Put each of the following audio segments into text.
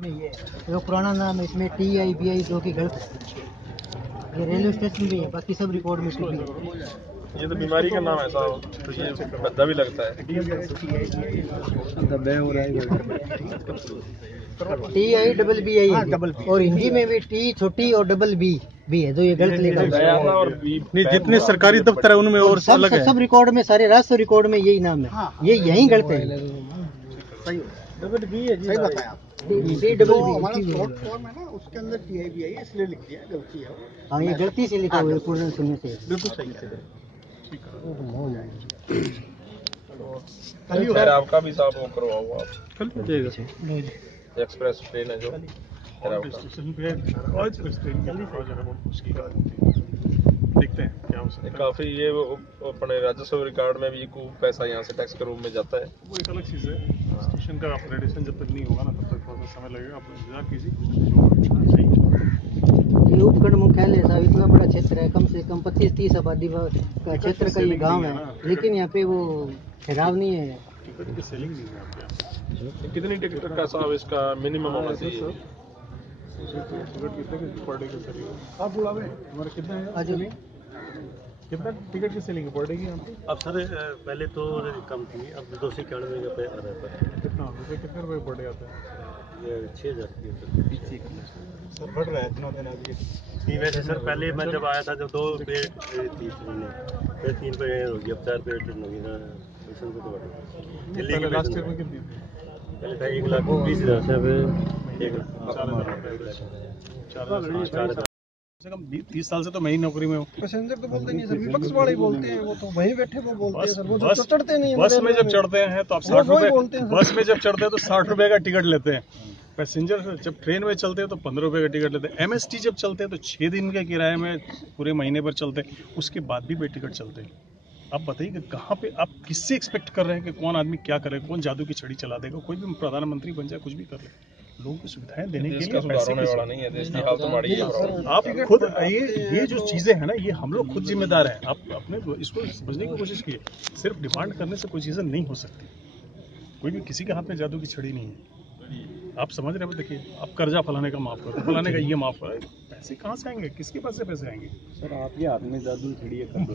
में ये जो पुराना नाम है, इसमें TIBI जो की गलत है। ये रेलवे स्टेशन भी है, बाकी सब रिकॉर्ड में ठीक है। ये तो बीमारी का नाम है साहब, तो ये भद्दा भी लगता है। TIBBI है और हिंदी में भी T छोटी और डबल B भी है, जो ये गलत लिखा है। और नहीं, जितने सरकारी दफ्तर है उनमें और सब अलग है। सब रिकॉर्ड में, सारे राष्ट्र रिकॉर्ड में यही नाम है। ये यही गलत है। डबल बी है जी, सही बताया। TIBBI शॉर्ट फॉर्म है ना, उसके अंदर TIBI है, इसलिए लिख दिया, गलती है। हाँ, ये गलती से लिखा हुआ है पूर्ण सुनने से। बिल्कुल सही है। खैर आपका भी साहब वो करवाओ आप, कल हो जाएगा। एक्सप्रेस ट्रेन है जो स्टेशन पे आज ट्रेन के लिए मुश्किल देखते हैं क्या हो सकता है। काफी ये वो अपने राजस्व रिकॉर्ड में भी खूब पैसा यहाँ से टैक्स के रूप में जाता है। वो एक अलग चीज़ है। स्टेशन का अपग्रेडेशन जब तक नहीं होगा ना, तब तक थोड़ा सा समय लगेगा। आप इंतजार कीजिए। ये उपखंड मुख्यालय साहब इतना बड़ा क्षेत्र है, कम से कम 25-30 आबादी का क्षेत्र का ये गांव है, लेकिन यहाँ पे वो ठहराव नहीं है। टिकट की सेलिंग नहीं है आपके यहाँ। कितनी टिकट का साहब इसका मिनिमम होना चाहिए? टिकट कितने की पर डे की सेलिंग आप बुलावे हमारे कितने हैं अजय कितना टिकट की सेलिंग पर डे की यहाँ पे? अब सर पहले तो कम थी, अब 291 रुपये आ रहा है। कितने रुपये पर डे आता है? ये 6000 सर बढ़ रहा है दिनों दिन अभी। नहीं वैसे सर पहले मैं जब आया था जब 2 पेड थी फिर 3 पेड हो गई, अब 4 पेड हो गई ना, मिशन को तो बढ़ा दिल्ली के लास्ट ईयर में कितनी थी? पहले था 1,20,000 से अब 4,000 कम 30 साल से तो मैं ही नौकरी में हूँ। पैसेंजर तो बोलते नहीं सर, विपक्ष वाले बोलते हैं, वो तो वहीं बैठे वो बोलते हैं सर, वो बस तो चढ़ते नहीं हैं। बस में जब चढ़ते हैं तो आप 60 रुपए, बस में जब चढ़ते हैं तो 60 रुपए का टिकट लेते हैं। पैसेंजर जब ट्रेन में चलते हैं तो 15 रुपए का टिकट लेते हैं। MST जब चलते हैं तो 6 दिन के किराए में पूरे महीने भर चलते हैं, उसके बाद भी टिकट चलते हैं। आप बताइए कि कहाँ पे आप किससे एक्सपेक्ट कर रहे हैं कि कौन आदमी क्या करे, कौन जादू की छड़ी चला देगा? कोई भी प्रधानमंत्री बन जाए, कुछ भी कर ले, लोगों को सुविधाएं देने के लिए पैसे वाला नहीं है, देश की हालत माड़ी है। आप खुद ये जो चीजें हैं ना, ये हम लोग खुद जिम्मेदार हैं। आप अपने इसको समझने की कोशिश कीजिए। सिर्फ डिमांड करने से कोई चीजें नहीं हो सकती। कोई भी किसी के हाथ में जादू की छड़ी नहीं है। आप समझ रहे हो? देखिए, आप कर्जा फलाने का माफ करो, फलाने का ये माफ करो, पैसे कहाँ से आएंगे? किसके पास से पैसे आएंगे? सर आपके हाथ में जादू छड़ी है, कर दो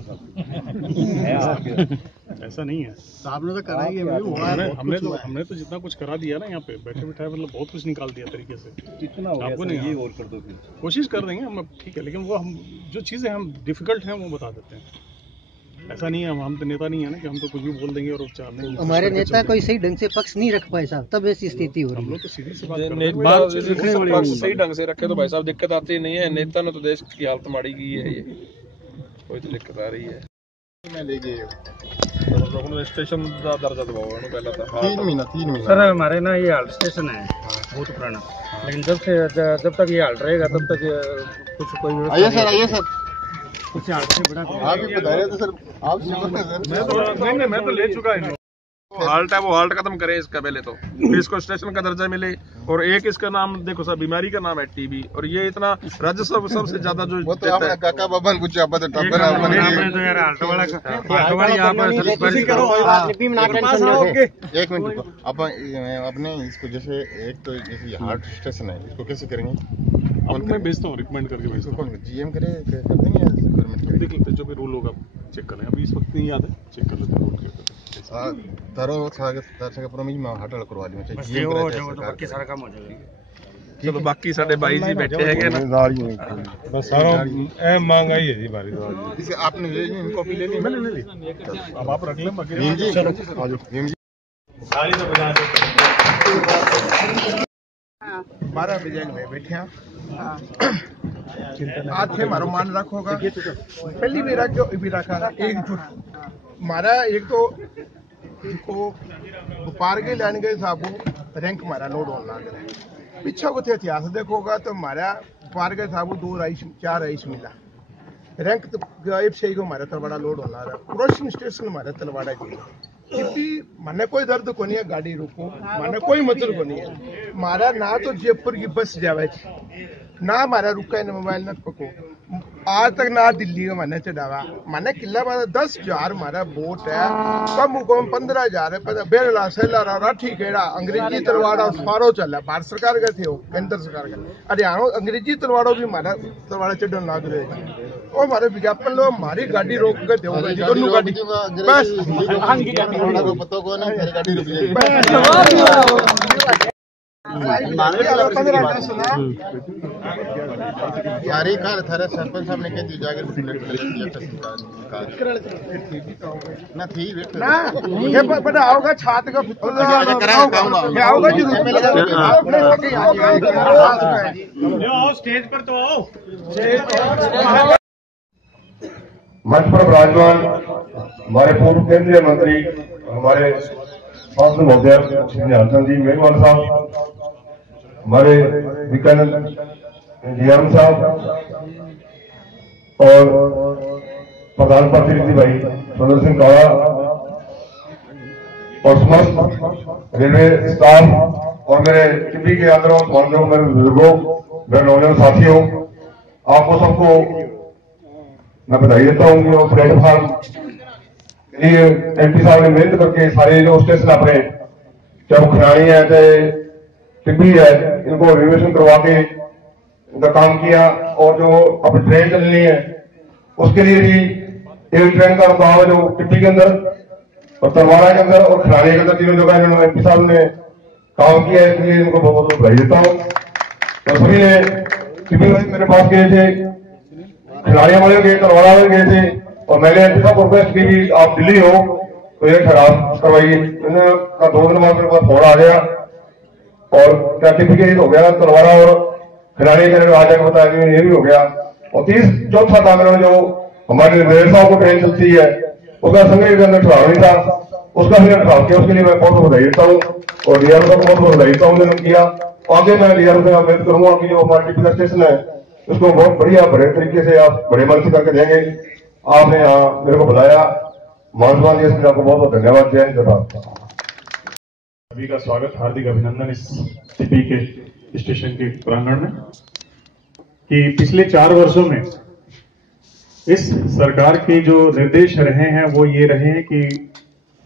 ऐसा नहीं है। आपने तो करा ही है भाई, हमने तो जितना कुछ करा दिया ना, यहाँ पे बैठे बिठाए मतलब बहुत कुछ निकाल दिया तरीके से। कितना हो आपको गया नहीं, ये और कर दो फिर कोशिश कर देंगे हम, ठीक है, लेकिन वो हम जो चीज़ें हम डिफिकल्ट हैं वो बता देते हैं। ऐसा नहीं है, हम तो नेता नहीं है ना कि हम तो कुछ भी बोल देंगे और उपचार नहीं। हमारे नेता कोई सही ढंग से पक्ष नहीं रख पाए साहब, तब ऐसी स्थिति हो रही हम है। लोग तो सीधी सी बात कर नेता सही ढंग से रखे तो भाई साहब दिक्कत आती नहीं है। नेता ने तो देश की हालत माड़ी की है, ये कोई तो दिक्कत आ रही है। मैं ले गए स्टेशन का दर्जा दबाओ पहला था 3 महीना सर हमारे ना ये हाल्ट स्टेशन है बहुत पुराना, लेकिन जब तक ये हाल्ट रहेगा तब तक कुछ कोई आइए सर कुछ हाल्ट से बड़ा आप ही बता रहे थे सर, आप मैं तो ले चुका है। हाल्ट है वो हाल्ट खत्म करें इसका पहले तो, फिर इसको स्टेशन का दर्जा मिले। और एक इसका नाम देखो सर, बीमारी का नाम है TB, और ये इतना राजस्व सबसे ज्यादा जो वो तो आपने काका बाबा ने कुछ आप तो यार हाल्ट वाला यहाँ पर एक मिनट अपने इसको जैसे एक तो जैसे हार्ट स्टेशन है, इसको कैसे करेंगे? अब मैं भेजता हूँ, रिकमेंड करके भेजता हूँ। कौन GM कर देंगे या गवर्नमेंट देख लेते, जो भी रूल होगा चेक करें। अभी इस वक्त नहीं याद है, चेक कर लेते हैं। तारो दर्शक प्रमेय में हटल करवा दी बस ये हो जाएगा तो बाकी सारा काम हो जाएगा। चलो बाकी साढ़े भाई जी बैठे हैं ना, बस सारा महंगाई है जी बारी। इसे आपने ले ली, कॉपी ले ली? मैंने ले ली, अब आप रख लें बाकी। भीम जी चलो आ जाओ। भीम जी 12 बजे में बैठे हैं। आज थे मारो मान रखोगा पहली भी रखो भी रखा एकजुट मारा एक तो को पार के लाने गए साबू रैंक मारा लोड ऑन लग रहा है। पीछे को इतिहास देखोगा तो मारा पार गए साबू 2 राइस 4 राइस मिला रैंक तो गायब से ही को मारा तो बड़ा लोड होना रहा। क्रॉसिंग स्टेशन मारा तलवाड़ा जी क्योंकि मैंने कोई दर्द को नहीं है, गाड़ी रोको मैंने कोई मतलब को नहीं है। मारा ना तो जयपुर की बस जावे ना मारा रुका है, मोबाइल न पको आज तक ना दिल्ली का मैंने चढ़ावा, मैंने किला 10,000 हमारा वोट है, कम कम 15,000 है। बेरला सेलर और ठीक है अंग्रेजी तलवाड़ा फारो चला, भारत सरकार का थे, केंद्र सरकार का। हरियाणा अंग्रेजी तलवाड़ो भी हमारा तलवाड़ा चढ़ने लग रहे और हमारे विज्ञापन लोग हमारी गाड़ी रोक के थे दोनों गाड़ी बस यारी कार थारे सरपंच साहब ने कह दी जाकर ना थी ना ये बड़ा आओगा छात्र का आओगा आओ स्टेज पर तो आओ। मंच पर विराजमान हमारे पूर्व केंद्रीय मंत्री हमारे सांसद महोदय श्री हसन जी मेघवाल साहब, हमारे विकानंद जीआरएम साहब और प्रधान प्रतिनिधि भाई सुंदर सिंह काला और समस्त रेलवे स्टाफ और मेरे टिप्पी के अंदरों मेरे बुजुर्गों, मेरे नौजवान साथियों, आपको सबको मैं बधाई देता हूँ। जो प्लेटफॉर्म ये एमपी साहब ने मेहनत करके सारे जो स्टेशन अपने चाहे खिलाड़ी है चाहे टिब्बी है, इनको रिजर्वेशन करवा के उनका काम किया। और जो अब ट्रेन चलनी है उसके लिए भी एक ट्रेन का रुकाव है जो टिब्बी के अंदर और तलवाड़ा के अंदर और खिलाड़ी के अंदर, तीनों जगह इन्होंने एमपी साहब ने काम किया है, इसलिए इनको बहुत बहुत बधाई देता हूँ। और सभी ने टिब्बी मेरे पास गए थे, खिलाड़ियों वाले गए, तलवाड़ा वाले गए थे और मैंने एमपी साहब को रिक्वेस्ट की भी आप दिल्ली हो तो ये ठहराव करवाइए। का 2 दिन बाद मेरे पास फोन आ गया और सर्टिफिकेट हो गया, तलवाड़ा और खिलाड़ी मैंने आ जाकर बताया ये भी हो गया। और 30 था मैंने जो हमारे निर्देश साहब को ट्रेन चलती है उसका संघ के अंदर ठहराव नहीं था, उसका भी ठहराव किया, उसके लिए मैं बहुत बहुत बधाई देता हूँ और डीआरओ को बहुत बहुत बधाई देता हूँ उन्होंने किया। आगे मैं डीआरओ से उम्मीद करूंगा कि जो हमारा टिप्पी का स्टेशन है उसको बहुत बढ़िया बड़े तरीके से आप बड़े मन से करके देंगे। आपने यहाँ मेरे को बुलाया, मानसवान जी आपको बहुत बहुत धन्यवाद। जय हिंद। सभी का स्वागत, हार्दिक अभिनंदन इस टिप्पी के स्टेशन के प्रांगण में। कि पिछले 4 वर्षों में इस सरकार के जो निर्देश रहे हैं वो ये रहे हैं कि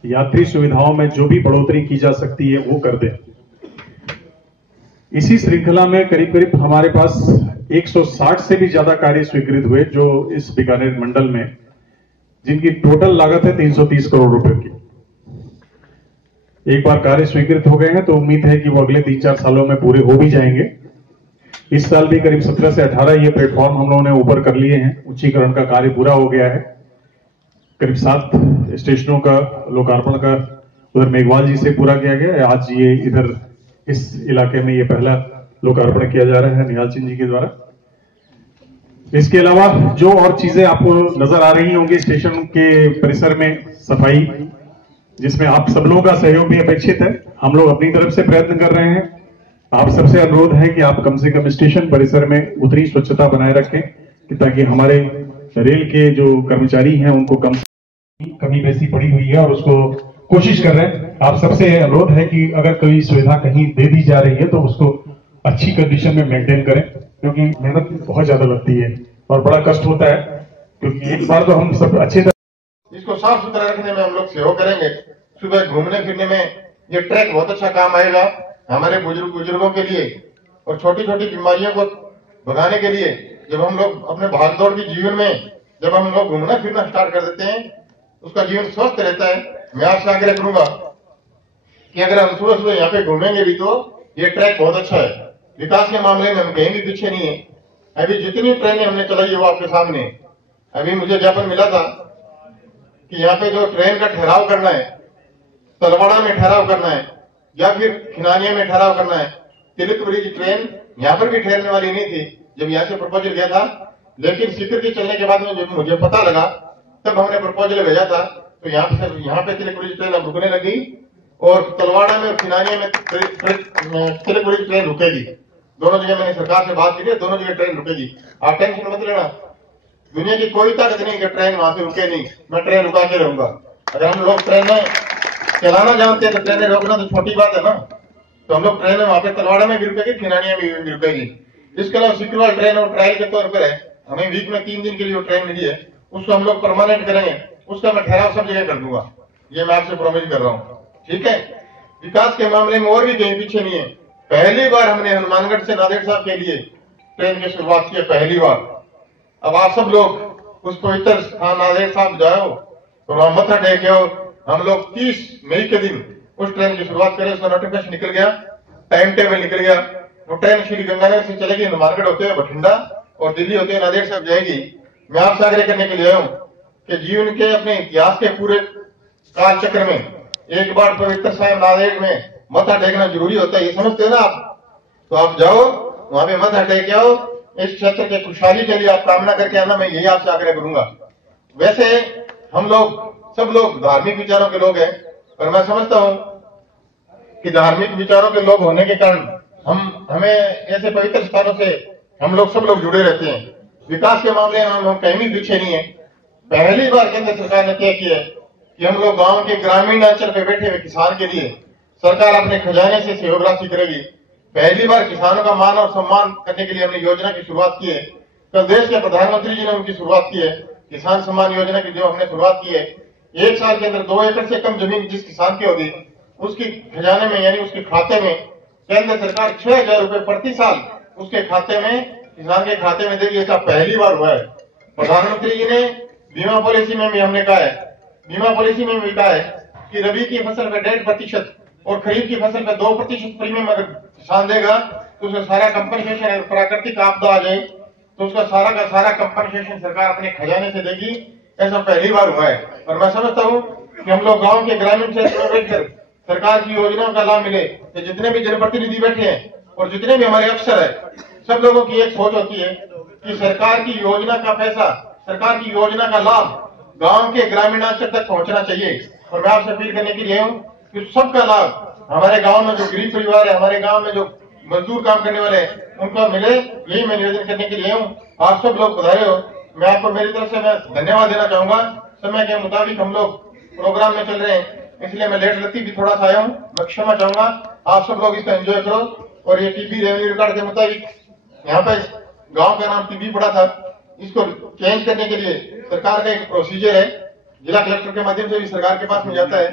यात्री सुविधाओं में जो भी बढ़ोतरी की जा सकती है वो कर दें। इसी श्रृंखला में करीब करीब हमारे पास 160 से भी ज्यादा कार्य स्वीकृत हुए जो इस बीकानेर मंडल में, जिनकी टोटल लागत है 330 करोड़ रुपए की। एक बार कार्य स्वीकृत हो गए हैं तो उम्मीद है कि वो अगले 3-4 सालों में पूरे हो भी जाएंगे। इस साल भी करीब 17 से 18 ये प्लेटफॉर्म हम लोगों ने ऊपर कर लिए हैं। उच्चीकरण का कार्य पूरा हो गया है। करीब 7 स्टेशनों का लोकार्पण का उधर मेघवाल जी से पूरा किया गया है। आज ये इधर इस इलाके में ये पहला लोकार्पण किया जा रहा है निहाल सिंह जी के द्वारा। इसके अलावा जो और चीजें आपको नजर आ रही होंगी स्टेशन के परिसर में, सफाई जिसमें आप सब लोगों का सहयोग भी अपेक्षित है। हम लोग अपनी तरफ से प्रयत्न कर रहे हैं। आप सबसे अनुरोध है कि आप कम से कम स्टेशन परिसर में उतनी स्वच्छता बनाए रखें कि ताकि हमारे रेल के जो कर्मचारी हैं उनको कमी बेसी पड़ी हुई है और उसको कोशिश कर रहे हैं। आप सबसे अनुरोध है कि अगर कोई सुविधा कहीं दे दी जा रही है तो उसको अच्छी कंडीशन में मेंटेन करें, क्योंकि मेहनत बहुत ज्यादा लगती है और बड़ा कष्ट होता है। क्योंकि एक बार तो हम सब अच्छी तरह इसको साफ सुथरा रखने में हम लोग सहयोग करेंगे। सुबह घूमने फिरने में ये ट्रैक बहुत अच्छा काम आएगा हमारे बुजुर्गों के लिए और छोटी छोटी बीमारियों को भगाने के लिए। जब हम लोग अपने भागदौड़ के जीवन में जब हम लोग घूमना फिरना स्टार्ट कर देते हैं उसका जीवन स्वस्थ रहता है। मैं आपसे आग्रह करूंगा कि अगर हम सुबह सुबह यहाँ पे घूमेंगे भी तो ये ट्रैक बहुत अच्छा है। विकास के मामले में हम कहीं भी पीछे नहीं है। अभी जितनी ट्रेनें हमने चलाई है वो आपके सामने। अभी मुझे ज्ञापन मिला था कि यहाँ पे जो ट्रेन का ठहराव करना है, तलवाड़ा में ठहराव करना है या फिर खिनानिया में ठहराव करना है। तिलकपुरी की ट्रेन यहाँ पर भी ठहरने वाली नहीं थी जब यहाँ से प्रपोजल गया था, लेकिन स्वीकृति चलने के बाद में जब मुझे पता लगा तब हमने प्रपोजल भेजा था। तो यहाँ पे तिलकपुरी ट्रेन अब रुकने लगी और तलवाड़ा में और खिनानिया में तिलकपुरी की ट्रेन रुकेगी। दोनों जगह मैंने सरकार से बात की थी, दोनों जगह ट्रेन रुकेगी। आप टेंशन मत लेना, दुनिया की कोई ताकत नहीं कि ट्रेन वहां से रुके नहीं। मैं ट्रेन रुका के रहूंगा। अगर हम लोग ट्रेनें चलाना जानते हैं तो ट्रेनें रोकना तो छोटी बात है ना। तो हम लोग ट्रेनें वहां पे तलवाड़ा में भी रुकेगी, खिनानिया में भी रुकेगी। इसके अलावा सिकरवाल ट्रेन और ट्रायल के तौर पर है, हमें वीक में 3 दिन के लिए जो ट्रेन मिली है उसको हम लोग परमानेंट करेंगे, उसका मैं ठहराव सब जगह कर दूंगा, ये मैं आपसे प्रॉमिस कर रहा हूँ। ठीक है, विकास के मामले में और भी कहीं पीछे नहीं है। पहली बार हमने हनुमानगढ़ से नांदेड़ साहब के लिए ट्रेन की शुरुआत की है, पहली बार। अब आप सब लोग उस पवित्र स्थान नांदेड़ साहब जाओ और वहां मत्था टेक आओ। हम लोग 30 मई के दिन उस ट्रेन की शुरुआत करें, उसका नोटिफिकेशन निकल गया, टाइम टेबल निकल गया। वो ट्रेन श्री गंगानगर से चलेगी, हनुमानगढ़ होते हुए बठिंडा और दिल्ली होते हुए नांदेड़ साहब जाएगी। मैं आपसे आग्रह करने के लिए आया हूँ कि जीवन के अपने इतिहास के पूरे काल चक्र में एक बार पवित्र साहिब नांदेड़ में मत्था टेकना जरूरी होता है, ये समझते हो ना आप? तो आप जाओ वहां पे मत्था टेक आओ, इस क्षेत्र के खुशहाली के लिए आप कामना करके आना, मैं यही आपसे आग्रह करूंगा। वैसे हम लोग सब लोग धार्मिक विचारों के लोग हैं, और मैं समझता हूं कि धार्मिक विचारों के लोग होने के कारण हमें ऐसे पवित्र स्थानों से हम लोग सब लोग जुड़े रहते हैं। विकास के मामले में हम कहीं भी पीछे नहीं है। पहली बार केंद्र सरकार ने तय किया है कि हम लोग गांव के ग्रामीण अंचल पे बैठे हुए किसान के लिए सरकार अपने खजाने से सहयोग राशि करेगी। पहली बार किसानों का मान और सम्मान करने के लिए हमने योजना की शुरुआत की है। कल देश के प्रधानमंत्री जी ने उनकी शुरुआत की है, किसान सम्मान योजना की जो हमने शुरुआत की है। 1 साल के अंदर 2 एकड़ से कम जमीन जिस किसान की होगी उसकी खजाने में यानी उसके खाते में केंद्र सरकार 6,000 रुपए प्रति साल उसके खाते में, किसान के खाते में देगी। ऐसा पहली बार हुआ है। प्रधानमंत्री जी ने बीमा पॉलिसी में भी हमने कहा है, बीमा पॉलिसी में भी कहा है कि रबी की फसल पे 1.5% और खरीफ की फसल पे 2% प्रीमियम अगर किसान देगा तो उसका सारा कंपनसेशन, प्राकृतिक आपदा आ जाए तो उसका सारा का सारा कंपनसेशन सरकार अपने खजाने से देगी। ऐसा पहली बार हुआ है। और मैं समझता हूँ कि हम लोग गांव के ग्रामीण क्षेत्र में बैठकर सरकार की योजनाओं का लाभ मिले। तो जितने भी जनप्रतिनिधि बैठे हैं और जितने भी हमारे अफसर है, सब लोगों की एक सोच होती है कि सरकार की योजना का पैसा, सरकार की योजना का लाभ गांव के ग्रामीण अंचल तक पहुंचना चाहिए। और मैं आपसे अपील करने के लिए हूँ कि सबका लाभ हमारे गांव में जो गरीब परिवार है, हमारे गांव में जो मजदूर काम करने वाले हैं, उनको मिले, यही मैं निवेदन करने के लिए हूँ। आप सब लोग पधारे हो, मैं आपको मेरी तरफ से मैं धन्यवाद देना चाहूंगा। समय के मुताबिक हम लोग प्रोग्राम में चल रहे हैं, इसलिए मैं लेट लगती भी थोड़ा सा आया हूँ, मैं क्षमा चाहूंगा। आप सब लोग इसका एंजॉय करो। और ये टीबी रेवेन्यू रिकॉर्ड के मुताबिक यहाँ पे गाँव का नाम टीबी पड़ा था, इसको चेंज करने के लिए सरकार का एक प्रोसीजर है, जिला कलेक्टर के माध्यम से भी सरकार के पास में जाता है।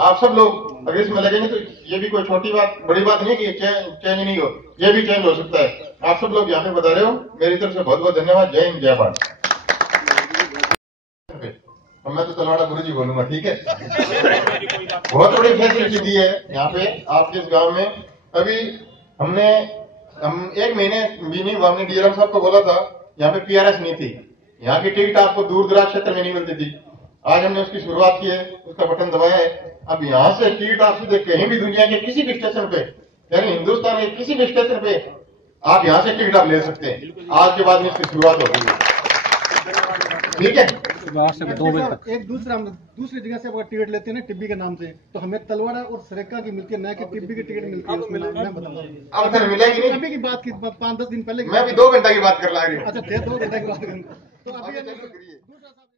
आप सब लोग अगर इसमें लगेंगे तो ये भी कोई छोटी बात, बड़ी बात नहीं है कि चेंज नहीं हो, ये भी चेंज हो सकता है। आप सब लोग यहाँ पे बता रहे हो, मेरी तरफ से बहुत बहुत धन्यवाद। जय हिंद, जय भारत। मैं तो तलवाड़ा गुरु जी बोलूंगा, ठीक है। बहुत बड़ी फैसिलिटी दी है यहाँ पे आपके इस गाँव में। अभी हम 1 महीने भी नहीं हुआ, हमने डीआरएम साहब को बोला था, यहाँ पे पीआरएस नहीं थी, यहाँ की टिकट आपको दूर दराज क्षेत्र में नहीं मिलती थी। आज हमने उसकी शुरुआत की है, उसका बटन दबाया है। अब यहाँ से टिकट आप सीधे कहीं भी दुनिया के किसी भी स्टेशन पे, यानी हिंदुस्तान के किसी भी स्टेशन पे आप यहाँ से टिकट आप ले सकते हैं। आज के बाद में इसकी शुरुआत हो गई है, ठीक है। एक दूसरी जगह से अगर टिकट लेते हैं ना टिब्बी के नाम से, तो हमें तलवाड़ा और सरेका की मिलती है, न कि टिब्बी की टिकट मिलती है। उसमें मैं बताऊंगा अब फिर मिलेगी नहीं। टिब्बी की बात की 5-10 दिन पहले, मैं भी 2 घंटा की बात कर रहा हूँ। अच्छा 2 घंटा की बात करूंगा तो अभी